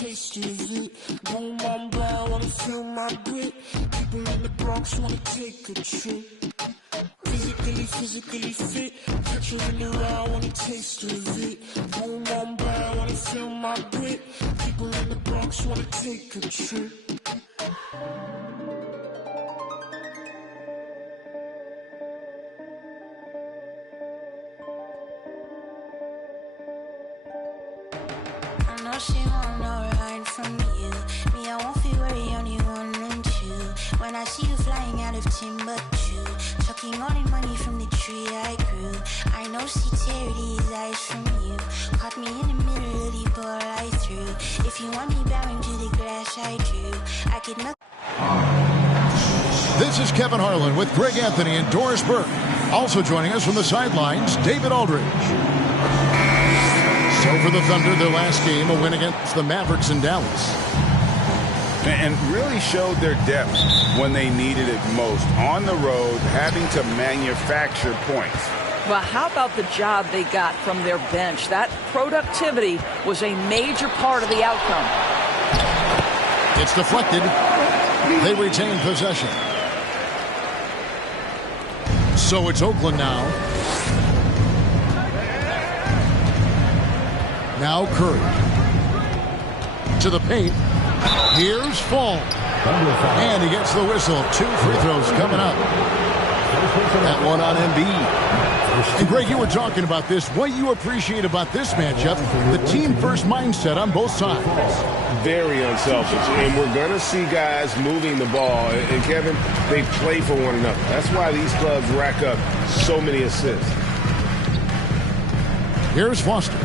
taste of it. Boom, I'm blind, wanna feel my grit. People in the Bronx wanna take a trip. Physically fit. Picture in the round, wanna taste of it. Boom, I'm blind, wanna feel my grit. People in the Bronx wanna take a trip. I know she want no line from you. Me, I won't feel worry, only one and two. When I see you flying out of Timbuktu, chucking all in money from the tree I grew. I know sincerity is eyes from you. Caught me in the middle of the ball I threw. If you want me bowing to the grass I drew, I could not. This is Kevin Harlan with Greg Anthony and Doris Burke. Also joining us from the sidelines, David Aldridge. So for the Thunder, their last game, a win against the Mavericks in Dallas. And really showed their depth when they needed it most. On the road, having to manufacture points. Well, how about the job they got from their bench? That productivity was a major part of the outcome. It's deflected. They retain possession. So it's Oakland now. Now Curry. To the paint. Here's Fall. And he gets the whistle. 2 free throws coming up. That one on Embiid. And Greg, you were talking about this. What you appreciate about this matchup, the team-first mindset on both sides. Very unselfish. And we're going to see guys moving the ball. And Kevin, they play for one another. That's why these clubs rack up so many assists. Here's Foster.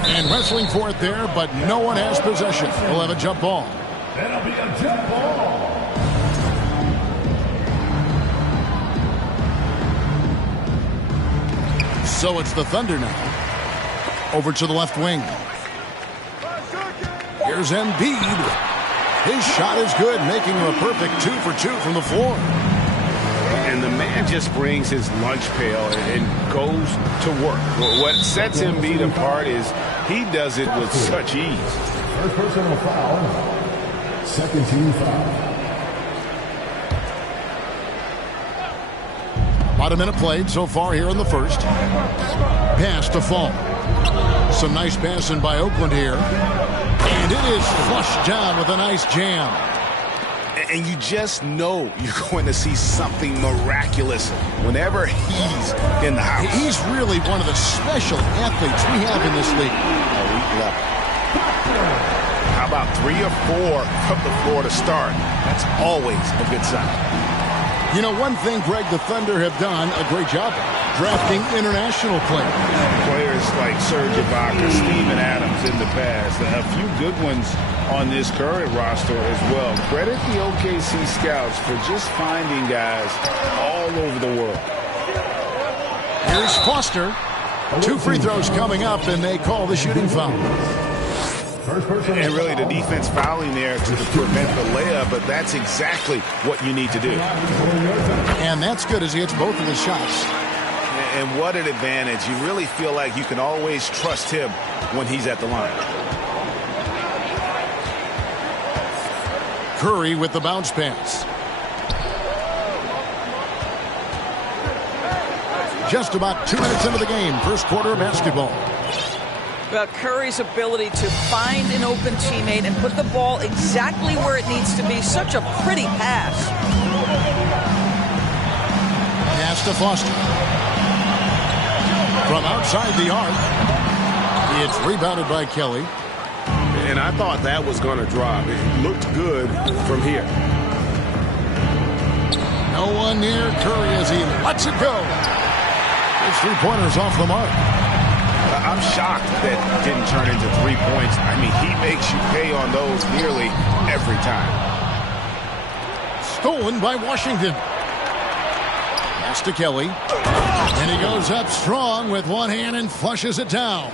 And wrestling for it there, but no one has possession. We'll have a jump ball. That'll be a jump ball. So it's the Thunder now. Over to the left wing. Here's Embiid. His shot is good, making him a perfect 2 for 2 from the floor. And the man just brings his lunch pail and goes to work. What sets Embiid apart is he does it with such ease. First personal foul. Second team foul. About a minute played so far here in the first. Pass to Fall. Some nice passing by Oakland here. And it is flushed down with a nice jam. And you just know you're going to see something miraculous whenever he's in the house. He's really one of the special athletes we have in this league. How about 3 or 4 from the floor to start? That's always a good sign. You know, one thing, Greg, the Thunder have done a great job of drafting international players. Players like Serge Ibaka, Steven Adams in the past. A few good ones on this current roster as well. Credit the OKC scouts for just finding guys all over the world. Here's Foster. 2 free throws coming up, and they call the shooting foul. And really the defense fouling there to prevent the layup, but that's exactly what you need to do. And that's good as he hits both of his shots. And what an advantage. You really feel like you can always trust him when he's at the line. Curry with the bounce pass. Just about 2 minutes into the game, first quarter of basketball. Well, Curry's ability to find an open teammate and put the ball exactly where it needs to be. Such a pretty pass. Pass to Foster. From outside the arc. It's rebounded by Kelly. And I thought that was going to drop. It looked good from here. No one near Curry as he lets it go. His 3-pointers off the mark. I'm shocked that didn't turn into 3 points. I mean, he makes you pay on those nearly every time. Stolen by Washington. Pass to Kelly. And he goes up strong with one hand and flushes it down.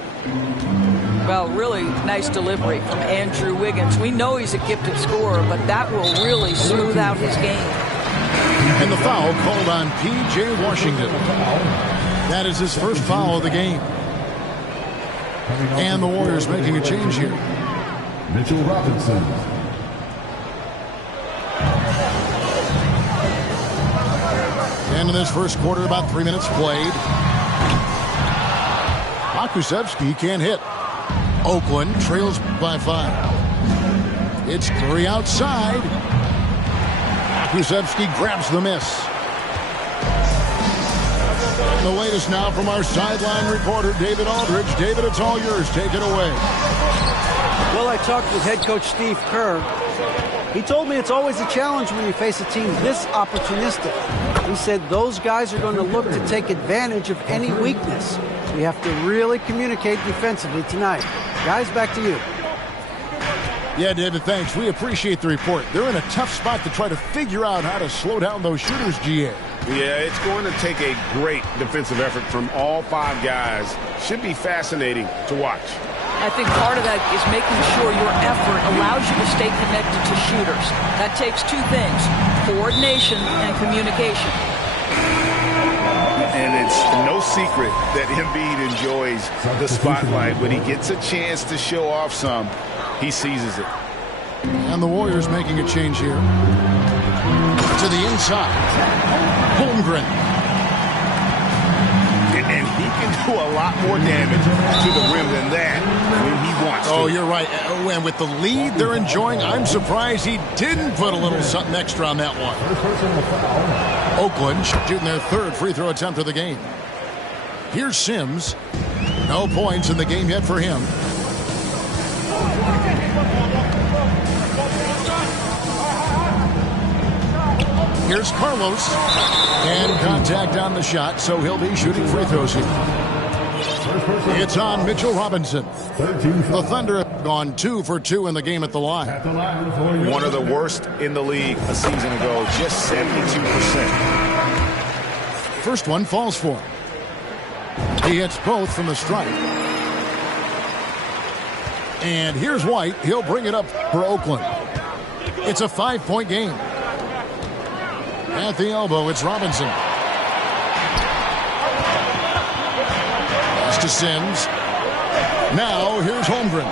Well, really nice delivery from Andrew Wiggins. We know he's a gifted scorer, but that will really smooth out his game. And the foul called on P.J. Washington. That is his first foul of the game. And the Warriors making a change here. Mitchell Robinson. And in this first quarter, about 3 minutes played. Pokusevski can't hit. Oakland trails by 5. It's Curry outside. Pokusevski grabs the miss. The latest now from our sideline reporter, David Aldridge. David, it's all yours. Take it away. Well, I talked with head coach Steve Kerr. He told me it's always a challenge when you face a team this opportunistic. He said those guys are going to look to take advantage of any weakness. We have to really communicate defensively tonight. Guys, back to you. Yeah, David, thanks. We appreciate the report. They're in a tough spot to try to figure out how to slow down those shooters, GA. Yeah, it's going to take a great defensive effort from all 5 guys. Should be fascinating to watch. I think part of that is making sure your effort allows you to stay connected to shooters. That takes 2 things, coordination and communication. And it's no secret that Embiid enjoys the spotlight. When he gets a chance to show off some, he seizes it. And the Warriors making a change here. To the inside. Holmgren. And he can do a lot more damage to the rim than that when he wants to. Oh, you're right. And with the lead they're enjoying, I'm surprised he didn't put a little something extra on that one. Oakland shooting their 3rd free throw attempt of the game. Here's Sims. No points in the game yet for him. Here's Carlos. And contact on the shot, so he'll be shooting free throws here. It's on Mitchell Robinson. The Thunder have gone 2 for 2 in the game at the line. One of the worst in the league a season ago, just 72%. First one falls for him. He hits both from the stripe. And here's White. He'll bring it up for Oakland. It's a 5-point game. At the elbow, it's Robinson. Pass to Sims. Now, here's Holmgren.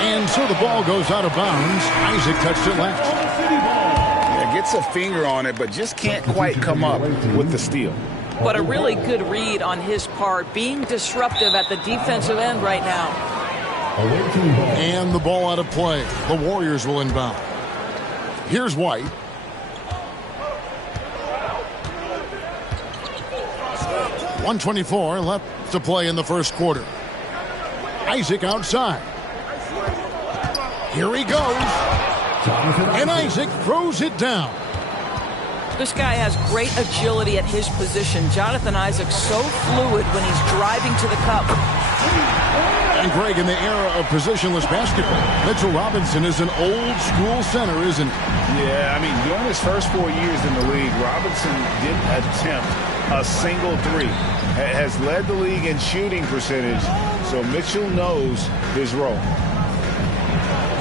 And so the ball goes out of bounds. Isaac touched it left. Yeah, gets a finger on it, but just can't quite come up with the steal. But a really good read on his part, being disruptive at the defensive end right now. And the ball out of play. The Warriors will inbound. Here's White. .124 left to play in the first quarter. Isaac outside. Here he goes. And Isaac throws it down. This guy has great agility at his position. Jonathan Isaac so fluid when he's driving to the cup. And Greg, in the era of positionless basketball, Mitchell Robinson is an old-school center, isn't he? Yeah, I mean, during his first 4 years in the league, Robinson didn't attempt a single 3. Has led the league in shooting percentage, so Mitchell knows his role.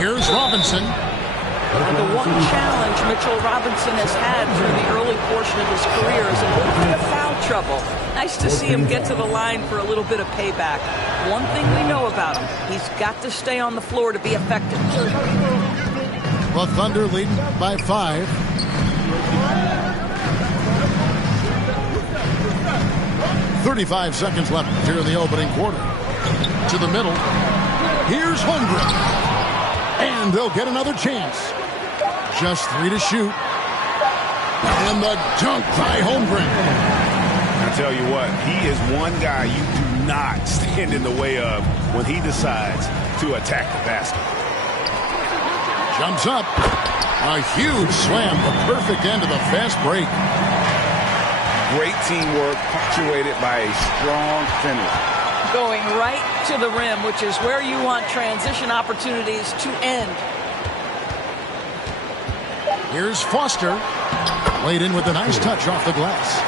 Here's Robinson. The one challenge Mitchell Robinson has had through the early portion of his career is a little bit of foul trouble. Nice to see him get to the line for a little bit of payback. One thing we know about him, he's got to stay on the floor to be effective. The Thunder leading by 5. 35 seconds left here in the opening quarter. To the middle. Here's Holmgren. And they'll get another chance. Just 3 to shoot. And the dunk by Holmgren. I tell you what, he is one guy you do not stand in the way of when he decides to attack the basket. Jumps up. A huge slam. The perfect end of the fast break. Great teamwork punctuated by a strong finish. Going right to the rim, which is where you want transition opportunities to end. Here's Foster. Laid in with a nice touch off the glass.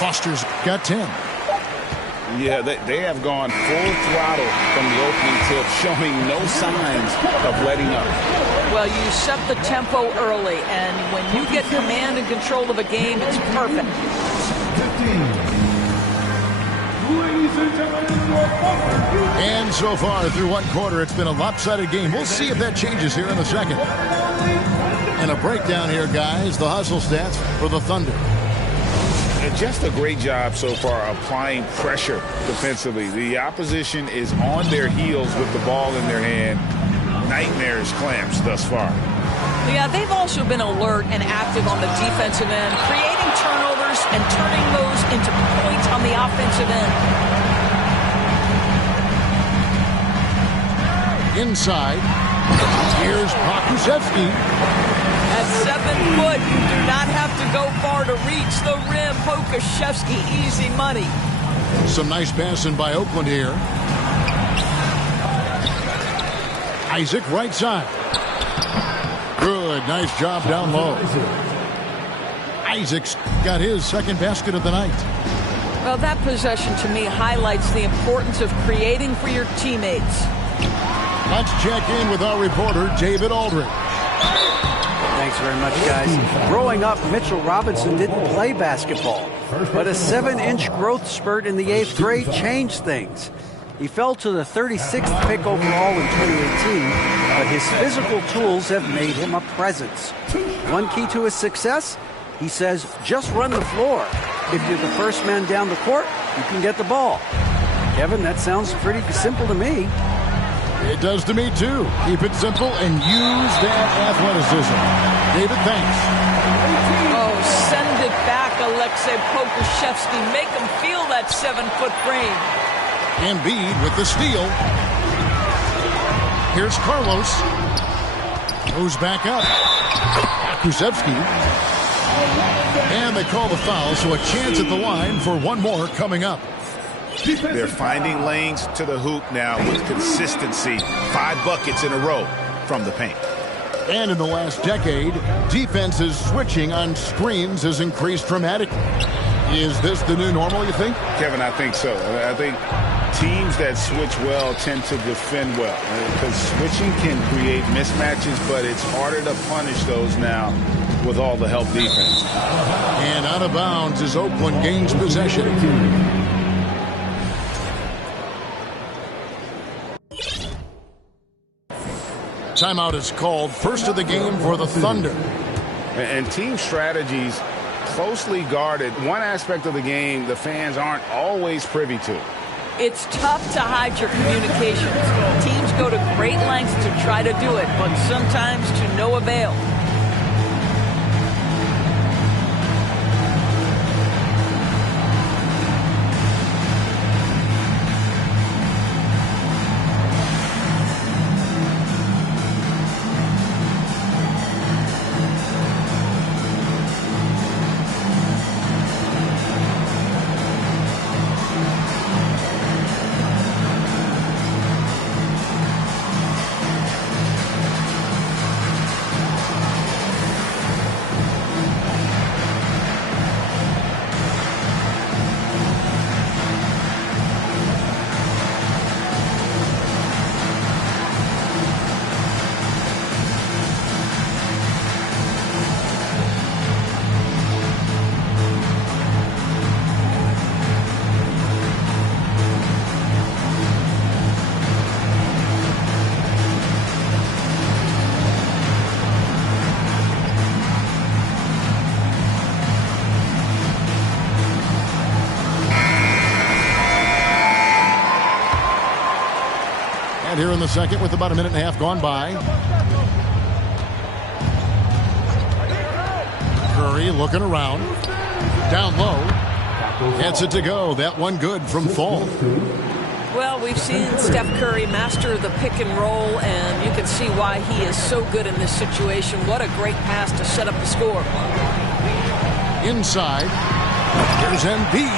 Foster's got 10. Yeah, they have gone full throttle from the opening tip, showing no signs of letting up. Well, you set the tempo early, and when you get command and control of a game, it's perfect. 15. Ladies and gentlemen, your Butler. And so far through one quarter, it's been a lopsided game. We'll see if that changes here in the second. And a breakdown here, guys. The hustle stats for the Thunder. Just a great job so far applying pressure defensively. The opposition is on their heels with the ball in their hand. Nightmares clamps thus far. Yeah, they've also been alert and active on the defensive end, creating turnovers and turning those into points on the offensive end. Inside, here's Pokusevski. At 7 foot, you do not have to go far to reach the rim. Pokusevski, easy money. Some nice passing by Oakland here. Isaac right side. Good, nice job down low. Isaac's got his second basket of the night. Well, that possession to me highlights the importance of creating for your teammates. Let's check in with our reporter, David Aldridge. Thanks very much, guys. Growing up, Mitchell Robinson didn't play basketball, but a 7-inch growth spurt in the 8th grade changed things. He fell to the 36th pick overall in 2018, but his physical tools have made him a presence. One key to his success, he says, just run the floor. If you're the first man down the court, you can get the ball. Kevin, that sounds pretty simple to me. It does to me, too. Keep it simple and use that athleticism. David, thanks. Oh, send it back, Aleksej Pokusevski. Make him feel that 7-foot frame. Embiid with the steal. Here's Carlos. Moves back up. Pokusevski. And they call the foul, so a chance at the line for one more coming up. They're finding lanes to the hoop now with consistency. 5 buckets in a row from the paint. And in the last decade, defenses switching on screens has increased dramatically. Is this the new normal, you think? Kevin, I think so. I think teams that switch well tend to defend well. Because switching can create mismatches, but it's harder to punish those now with all the help defense. And out of bounds as Oakland gains possession. Timeout is called. First of the game for the Thunder. And team strategies closely guarded. One aspect of the game the fans aren't always privy to. It's tough to hide your communications. Teams go to great lengths to try to do it, but sometimes to no avail. Here in the second with about a minute and a half gone by. Curry looking around. Down low. Gets it to go. That one good from Fall. Well, we've seen Steph Curry master the pick and roll, and you can see why he is so good in this situation. What a great pass to set up the score. Inside. Here's Embiid.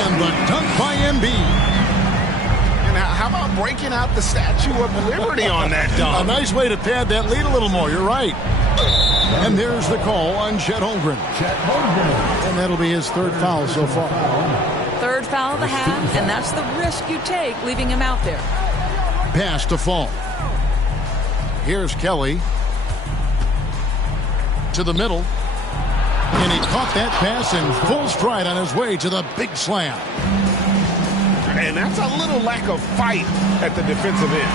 And the dunk by Embiid. How about breaking out the Statue of Liberty on that dunk? A nice way to pad that lead a little more. You're right. And there's the call on Chet Holmgren. And that'll be his third foul so far. Third foul of the half, and that's the risk you take leaving him out there. Pass to Fall. Here's Kelly. To the middle. And he caught that pass in full stride on his way to the big slam. And that's a little lack of fight at the defensive end.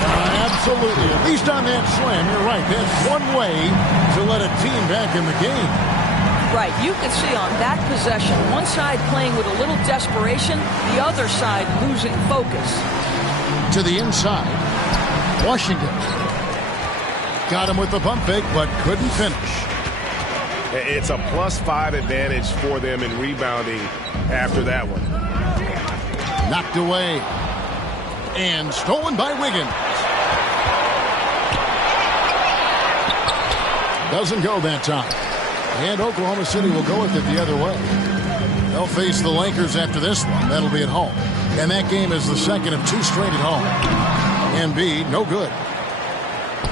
Absolutely. At least on that slam, you're right. That's one way to let a team back in the game. Right. You can see on that possession, one side playing with a little desperation, the other side losing focus. To the inside. Washington. Got him with the pump fake, but couldn't finish. It's a +5 advantage for them in rebounding after that one. Knocked away. And stolen by Wiggins. Doesn't go that time. And Oklahoma City will go with it the other way. They'll face the Lakers after this one. That'll be at home. And that game is the second of 2 straight at home. Embiid, no good.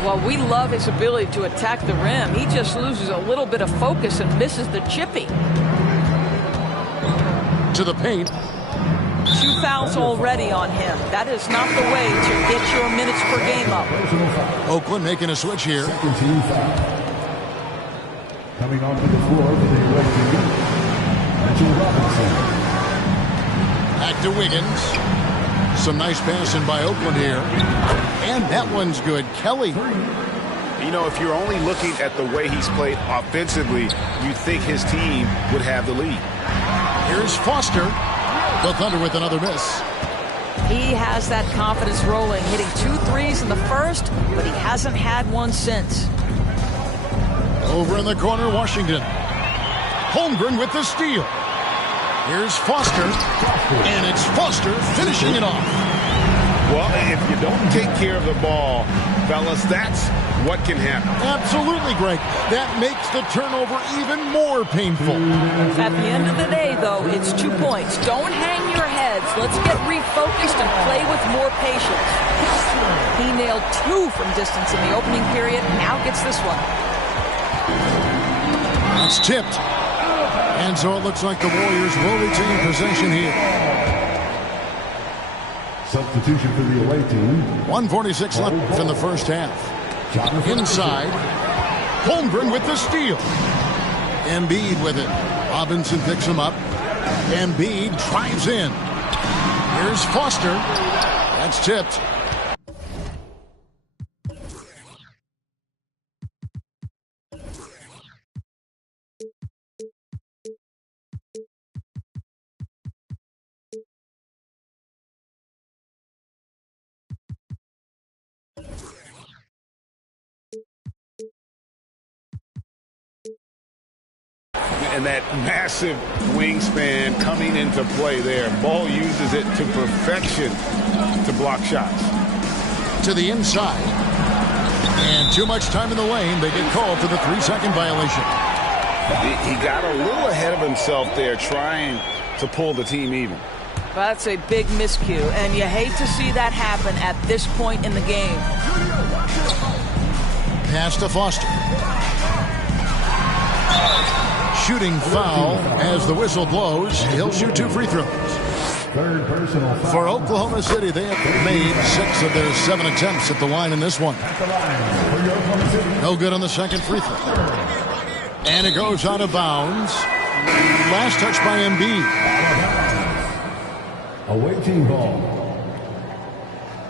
Well, we love his ability to attack the rim. He just loses a little bit of focus and misses the chippy. To the paint. 2 fouls already on him. That is not the way to get your minutes per game up. Oakland making a switch here. Second team foul. Coming onto the floor for the red team, Mitchell Robinson. Back to Wiggins. Some nice passing by Oakland here. And that one's good. Kelly. You know, if you're only looking at the way he's played offensively, you think his team would have the lead. Here's Foster. The Thunder with another miss. He has that confidence rolling, hitting 2 threes in the first, but he hasn't had one since. Over in the corner, Washington. Holmgren with the steal. Here's Foster. And it's Foster finishing it off. Well, if you don't take care of the ball, fellas, that's what can happen. Absolutely, Greg. That makes the turnover even more painful. At the end of the day, though, it's 2 points. Don't hang your heads. Let's get refocused and play with more patience. He nailed 2 from distance in the opening period. Now gets this one. It's tipped. And so it looks like the Warriors will retain possession here. Substitution for the away team. 1:46 left in the first half. Inside. Holmgren with the steal. Embiid with it. Robinson picks him up. Embiid drives in. Here's Foster. That's tipped. And that massive wingspan coming into play there. Ball uses it to perfection to block shots. To the inside. And too much time in the lane. They get called for the 3-second violation. He got a little ahead of himself there trying to pull the team even. That's a big miscue, and you hate to see that happen at this point in the game. Pass to Foster. Shooting foul as the whistle blows. He'll shoot 2 free throws. Third personal foul. For Oklahoma City, they have made 6 of their 7 attempts at the line in this one. No good on the second free throw. And it goes out of bounds. Last touch by Embiid. Away team ball.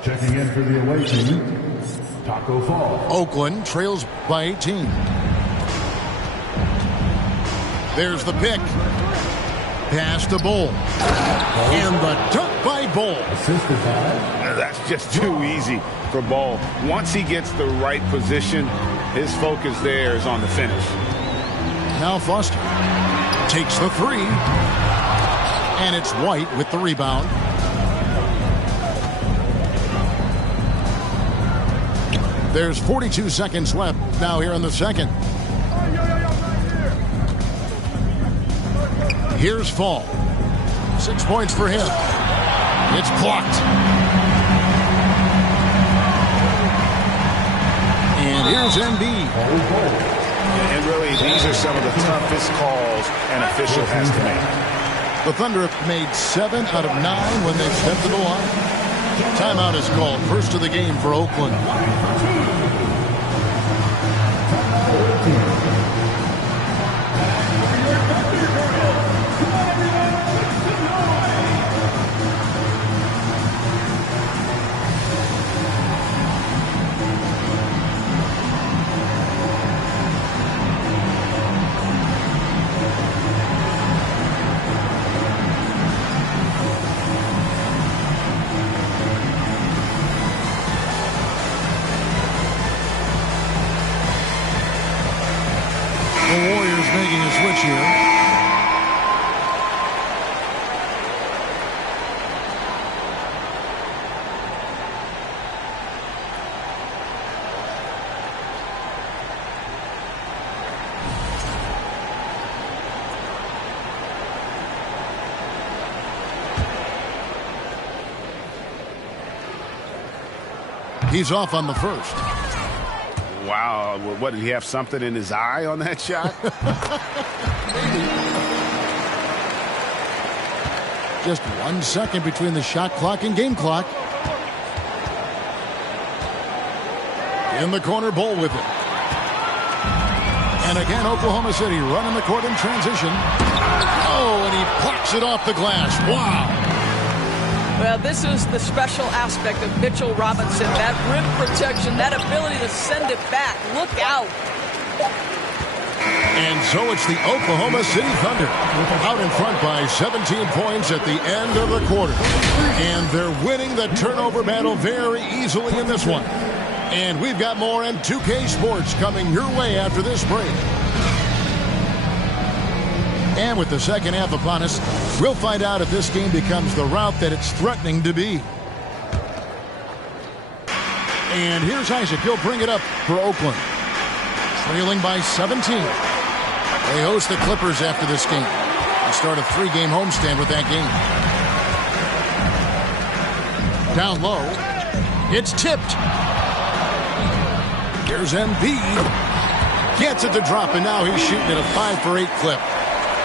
Checking in for the away team, Taco Fall. Oakland trails by 18. There's the pick. Pass to Bull. And the dunk by Bull. Assisted by. That's just too easy for Ball. Once he gets the right position, his focus there is on the finish. Now Foster takes the 3. And it's White with the rebound. There's 42 seconds left now here in the second. Here's Fall. 6 points for him. It's blocked. And here's Embiid. And really, these are some of the toughest calls an official has to make. The Thunder have made 7 out of 9 when they've stepped to the line. Timeout is called. First of the game for Oakland. Making a switch here. He's off on the first. Wow, what, did he have something in his eye on that shot? Just 1 second between the shot clock and game clock. In the corner, Bull with it. And again, Oklahoma City running the court in transition. Oh, and he plucks it off the glass. Wow. Well, this is the special aspect of Mitchell Robinson. That rim protection, that ability to send it back. Look out. And so it's the Oklahoma City Thunder out in front by 17 points at the end of the quarter. And they're winning the turnover battle very easily in this one. And we've got more M2K Sports coming your way after this break. And with the second half upon us, we'll find out if this game becomes the rout that it's threatening to be. And here's Isaac. He'll bring it up for Oakland. Trailing by 17. They host the Clippers after this game. They start a 3-game homestand with that game. Down low. It's tipped. Here's Embiid. Gets it to drop, and now he's shooting at a 5-for-8 clip.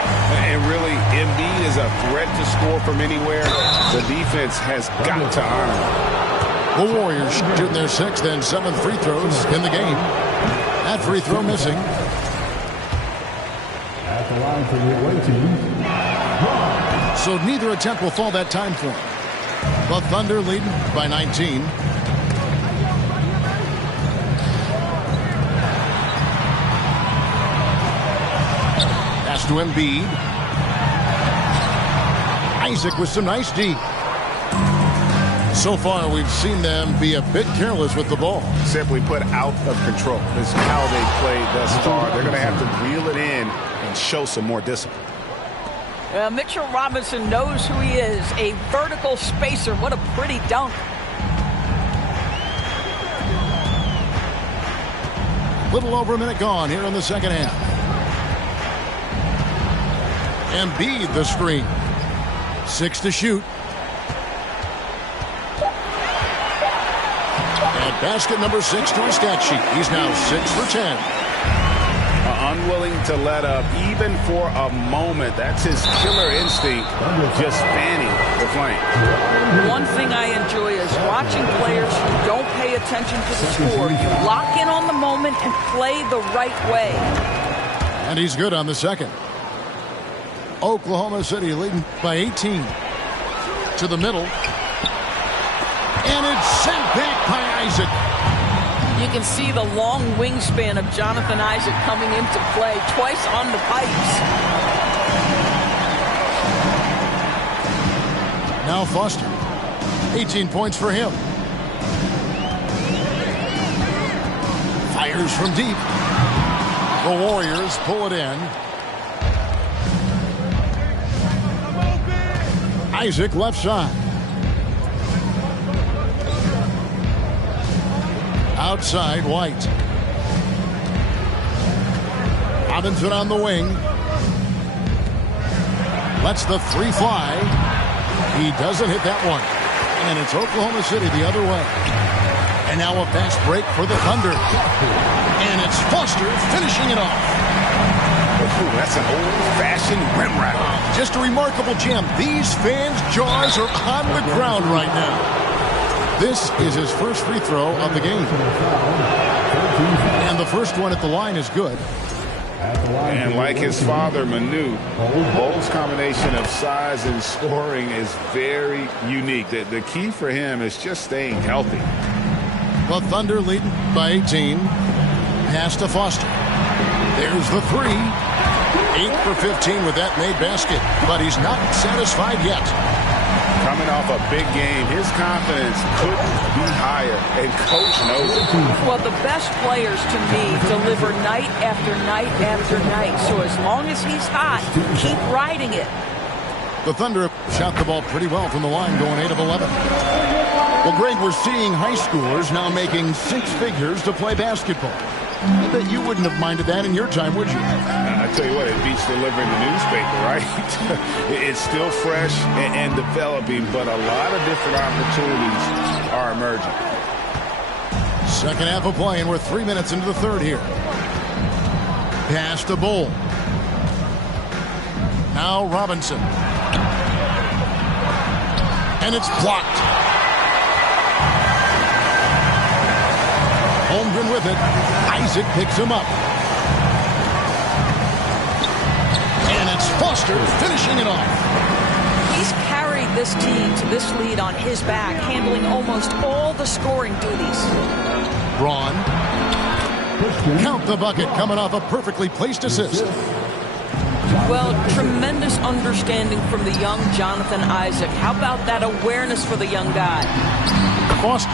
And really, Embiid is a threat to score from anywhere. The defense has got to honor him. The Warriors shooting their 6th and 7th free throws in the game. That free throw missing. At the line for the away team. So neither attempt will fall that time for him. The Thunder leading by 19. Pass to Embiid. Isaac with some nice D. So far, we've seen them be a bit careless with the ball. Simply put, out of control. This is how they played thus far. They're going to have to reel it in and show some more discipline. Mitchell Robinson knows who he is, a vertical spacer. What a pretty dunk. Little over a minute gone here in the second half. Embiid the screen. 6 to shoot. And basket number 6 to his stat sheet. He's now 6 for 10. Unwilling to let up even for a moment. That's his killer instinct, just fanning the flame. One thing I enjoy is watching players who don't pay attention to the score. You lock in on the moment and play the right way. And he's good on the second. Oklahoma City leading by 18. To the middle. And it's sent back by Isaac. You can see the long wingspan of Jonathan Isaac coming into play twice on the pipes. Now Foster. 18 points for him. Fires from deep. The Warriors pull it in. Isaac left side. Outside, White. Robinson on the wing. Lets the 3 fly. He doesn't hit that one. And it's Oklahoma City the other way. And now a fast break for the Thunder. And it's Foster finishing it off. Ooh, that's an old-fashioned rim wrap. Just a remarkable gem. These fans' jaws are on the ground right now. This is his first free throw of the game. And the first one at the line is good. And like his father, Manu, Bol's combination of size and scoring is very unique. The key for him is just staying healthy. The Thunder leading by 18. Pass to Foster. There's the three. 8 for 15 with that made basket. But he's not satisfied yet. Coming off a big game, his confidence couldn't be higher, and Coach knows it. Well, the best players, to me, deliver night after night after night. So as long as he's hot, keep riding it. The Thunder shot the ball pretty well from the line, going 8 of 11. Well, Greg, we're seeing high schoolers now making 6 figures to play basketball. I bet you wouldn't have minded that in your time, would you? I tell you what, it beats delivering the newspaper, right? It's still fresh and developing, but a lot of different opportunities are emerging. Second half of play, and we're 3 minutes into the third here. Pass to Bull. Now Robinson. And it's blocked. Holmgren with it. Isaac picks him up. And it's Foster finishing it off. He's carried this team to this lead on his back, handling almost all the scoring duties. Braun. Count the bucket, coming off a perfectly placed assist. Well, tremendous understanding from the young Jonathan Isaac. How about that awareness for the young guy? Foster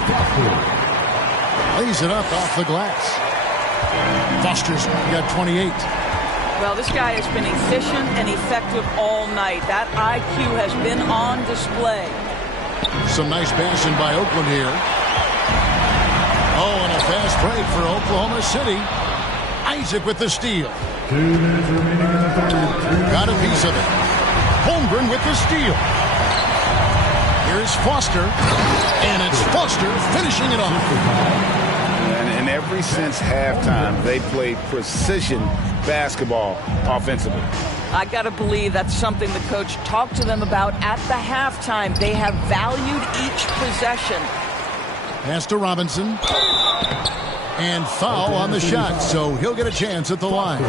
lays it up off the glass. Foster's got 28. Well, this guy has been efficient and effective all night. That IQ has been on display. Some nice passing by Oakland here. Oh, and a fast break for Oklahoma City. Isaac with the steal. 2 minutes remaining in the third. Got a piece of it. Holmgren with the steal. Here's Foster. And it's Foster finishing it off. And ever since halftime, they played precision basketball offensively. I got to believe that's something the coach talked to them about at the halftime. They have valued each possession. Pass to Robinson. And foul on the shot, so he'll get a chance at the line.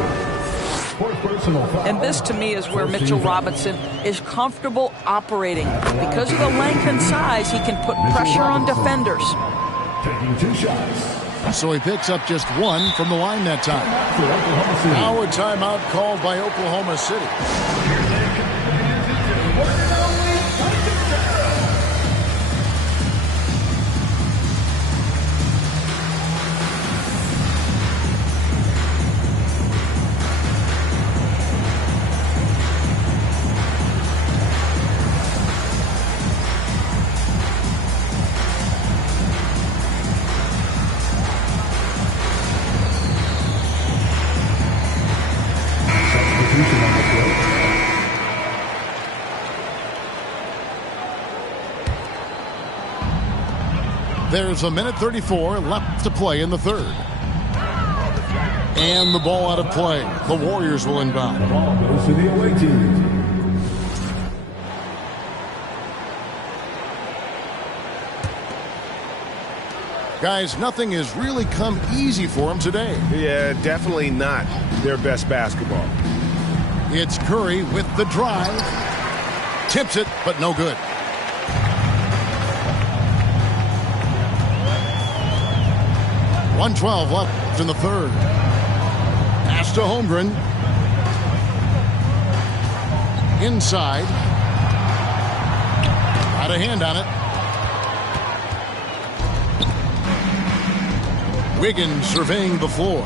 And this, to me, is where Mitchell Robinson is comfortable operating. Because of the length and size, he can put pressure on defenders. Taking 2 shots. So he picks up just 1 from the line that time. Now a timeout called by Oklahoma City. There's a minute 34 left to play in the third. And the ball out of play. The Warriors will inbound. The ball goes to the away team. Guys, nothing has really come easy for them today. Yeah, definitely not their best basketball. It's Curry with the drive. Tips it, but no good. .112 left in the third. Pass to Holmgren. Inside. Got a hand on it. Wiggins surveying the floor.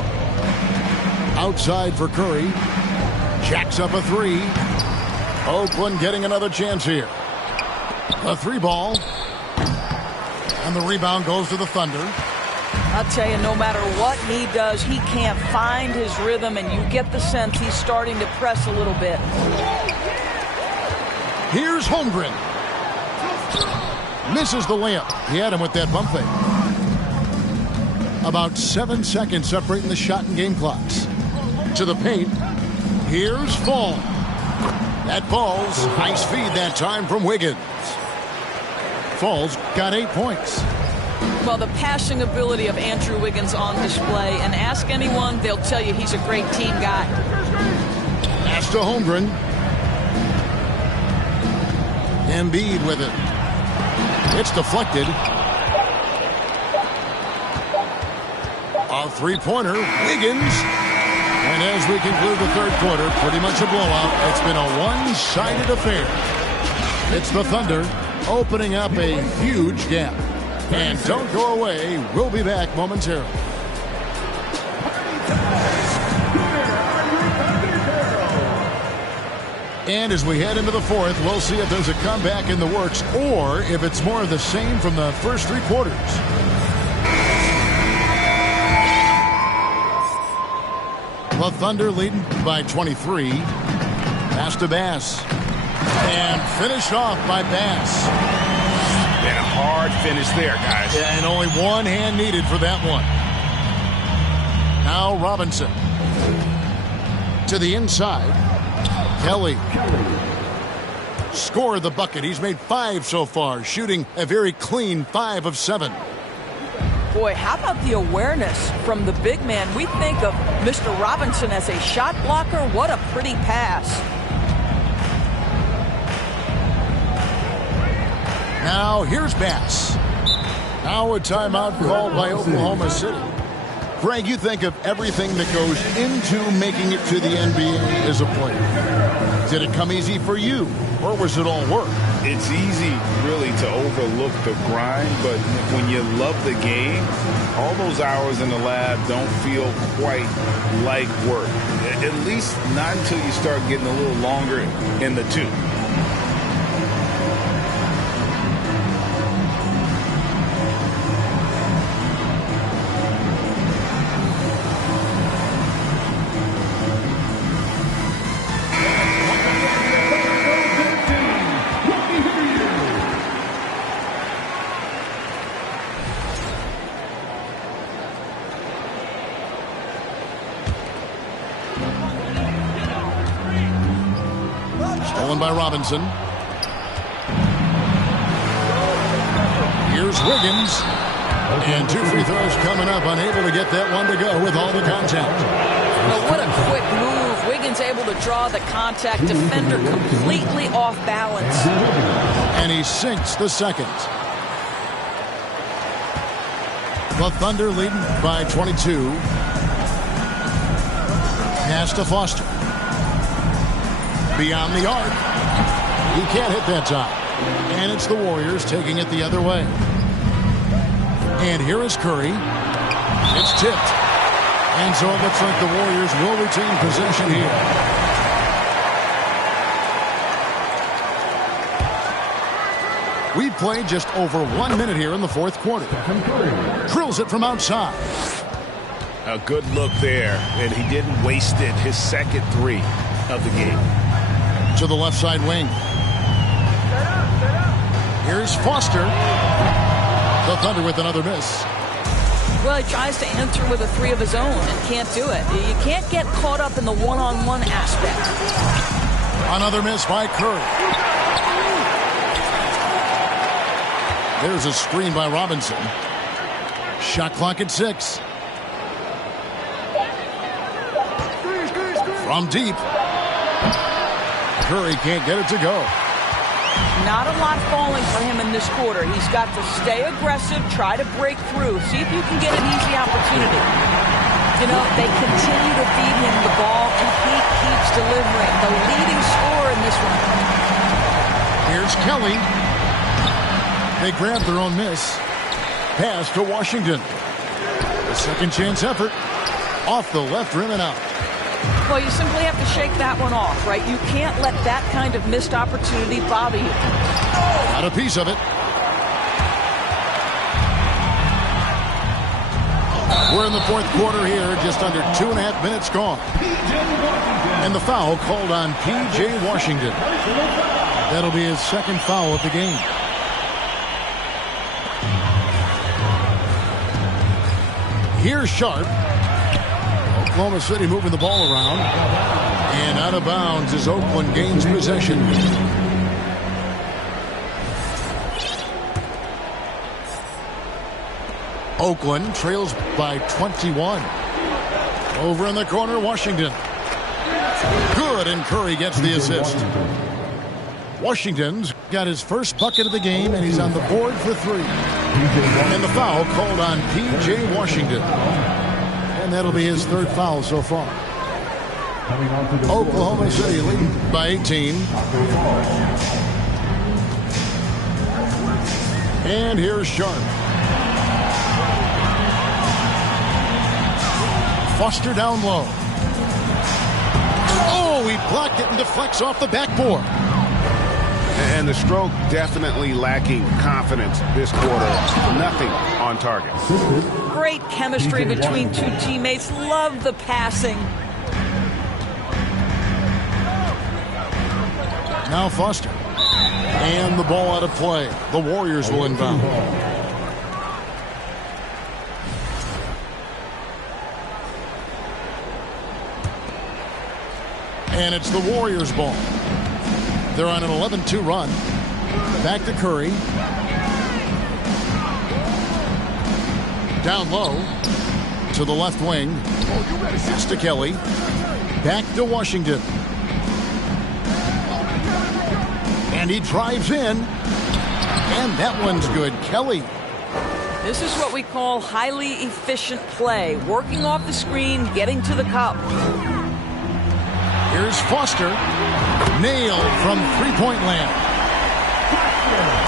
Outside for Curry. Jacks up a 3. Oakland getting another chance here. A 3 ball. And the rebound goes to the Thunder. I'll tell you, no matter what he does, he can't find his rhythm, and you get the sense he's starting to press a little bit. Here's Holmgren. Misses the layup. He had him with that bump fake. About 7 seconds separating the shot and game clocks. To the paint. Here's Fall. That falls. Nice feed that time from Wiggins. Falls got 8 points. Well, the passing ability of Andrew Wiggins on display, and ask anyone, they'll tell you he's a great team guy. Pass to Holmgren. Embiid with it. It's deflected. A three-pointer. Wiggins. And as we conclude the third quarter, pretty much a blowout. It's been a one-sided affair. It's the Thunder opening up a huge gap. And don't go away. We'll be back momentarily. And as we head into the fourth, we'll see if there's a comeback in the works or if it's more of the same from the first three quarters. The Thunder leading by 23. Pass to Bass. And finished off by Bass. And a hard finish there, guys. Yeah, and only one hand needed for that one. Now Robinson. To the inside. Kelly. Scored the bucket. He's made 5 so far, shooting a very clean 5 of 7. Boy, how about the awareness from the big man? We think of Mr. Robinson as a shot blocker. What a pretty pass. Now here's Bass. Now a timeout called by Oklahoma City. Greg, you think of everything that goes into making it to the NBA as a player. Did it come easy for you, or was it all work? It's easy, really, to overlook the grind, but when you love the game, all those hours in the lab don't feel quite like work. At least not until you start getting a little longer in the tooth. By Robinson. Here's Wiggins. And 2 free throws coming up. Unable to get that one to go with all the contact. Well, what a quick move. Wiggins able to draw the contact. Defender completely off balance. And he sinks the second. The Thunder leading by 22. Pass to Foster. Beyond the arc. He can't hit that time. And it's the Warriors taking it the other way. And here is Curry. It's tipped. And so it looks like the Warriors will retain possession here. We've played just over 1 minute here in the fourth quarter. Drills it from outside. A good look there, and he didn't waste it. His second 3 of the game. To the left side wing. Here's Foster. The Thunder with another miss. Well, he tries to answer with a 3 of his own and can't do it. You can't get caught up in the one-on-one aspect. Another miss by Curry. There's a screen by Robinson. Shot clock at 6. From deep. Curry can't get it to go. Not a lot falling for him in this quarter. He's got to stay aggressive, try to break through, see if you can get an easy opportunity. You know, they continue to feed him the ball, and he keeps delivering. The leading scorer in this one. Here's Kelly. They grab their own miss. Pass to Washington. A second chance effort. Off the left rim and out. Well, you simply have to shake that one off, right? You can't let that kind of missed opportunity bother you. Got a piece of it. We're in the fourth quarter here, just under 2.5 minutes gone. And the foul called on P.J. Washington. That'll be his second foul of the game. Here's Sharp. Oklahoma City moving the ball around. And out of bounds as Oakland gains possession. Oakland trails by 21. Over in the corner, Washington. Good, and Curry gets the assist. Washington's got his first bucket of the game, and he's on the board for 3. And the foul called on P.J. Washington. And that'll be his 3rd foul so far. Oklahoma City lead by 18. And here's Sharp. Foster down low. Oh, he blocked it and deflects off the backboard. And the stroke definitely lacking confidence this quarter. Nothing on target. Great chemistry between two teammates. Love the passing. Now Foster. And the ball out of play. The Warriors will inbound. And it's the Warriors' ball. They're on an 11-2 run. Back to Curry. Down low to the left wing. Pass to Kelly. Back to Washington. And he drives in. And that one's good. Kelly. This is what we call highly efficient play. Working off the screen, getting to the cup. Here's Foster. Nailed from three-point land.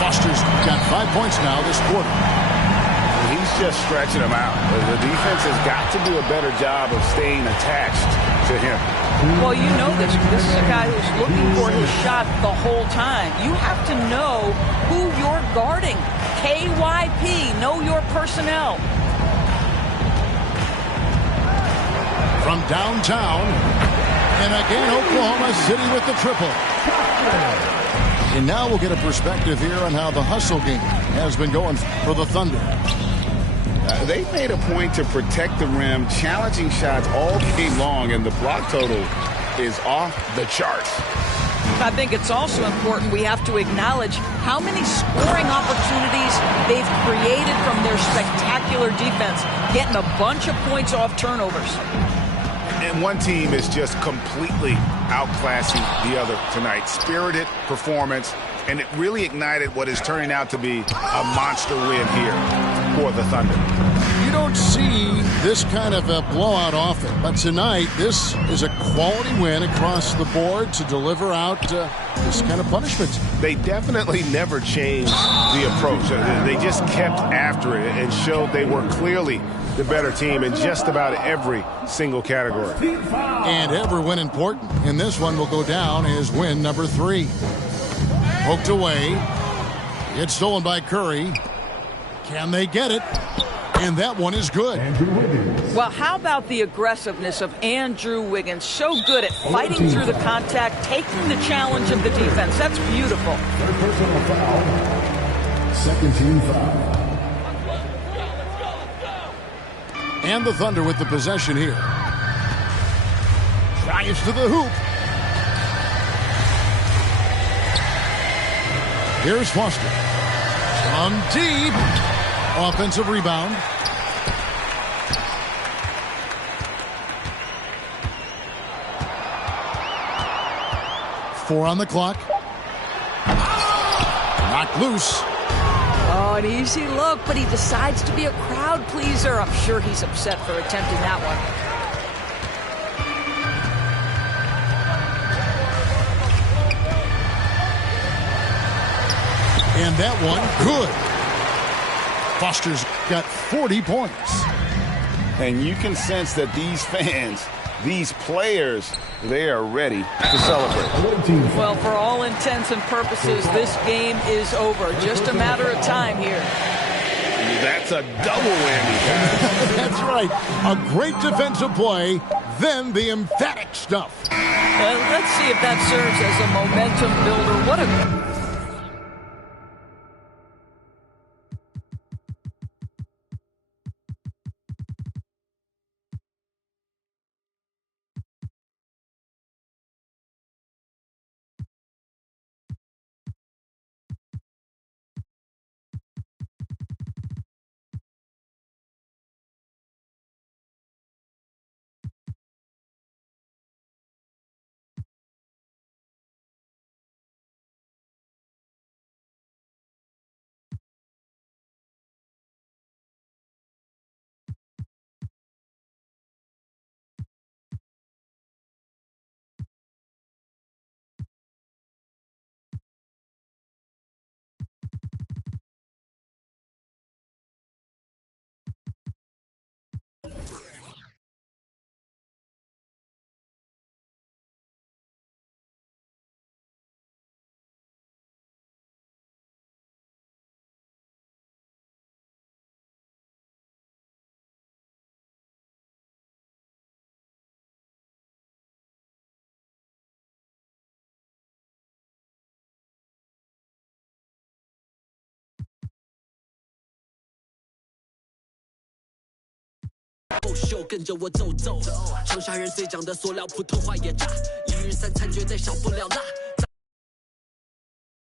Foster's got 5 points now this quarter. He's just stretching them out. The defense has got to do a better job of staying attached to him. Well, you know this. This is a guy who's looking for his shot the whole time. You have to know who you're guarding. KYP, know your personnel. From downtown. And again, Oklahoma City with the triple. And now we'll get a perspective here on how the hustle game has been going for the Thunder. They've made a point to protect the rim, challenging shots all game long, and the block total is off the charts. I think it's also important we have to acknowledge how many scoring opportunities they've created from their spectacular defense, getting a bunch of points off turnovers. And one team is just completely outclassing the other tonight. Spirited performance, and it really ignited what is turning out to be a monster win here for the Thunder. You don't see this kind of a blowout often, but tonight this is a quality win across the board to deliver out this kind of punishment. They definitely never changed the approach. They just kept after it and showed they were clearly the better team in just about every single category. And every win important. And this one will go down as win number 3. Poked away. It's stolen by Curry. Can they get it? And that one is good. Well, how about the aggressiveness of Andrew Wiggins? So good at fighting through the contact, taking the challenge of the defense. That's beautiful. Personal foul. Second team foul. And the Thunder with the possession here. Drives to the hoop. Here's Foster. From deep. Offensive rebound. Four on the clock. Knocked loose. Oh, an easy look, but he decides to be a crowd pleaser. I'm sure he's upset for attempting that one. And that one, good. Foster's got 40 points. And you can sense that these fans, these players, they are ready to celebrate. Well, for all intents and purposes, this game is over. Just a matter of time here. That's a double whammy. That's right. A great defensive play, then the emphatic stuff. Let's see if that serves as a momentum builder. What a 秀跟着我走走，长沙人最讲的塑料，普通话也炸，一日三餐绝对少不了辣。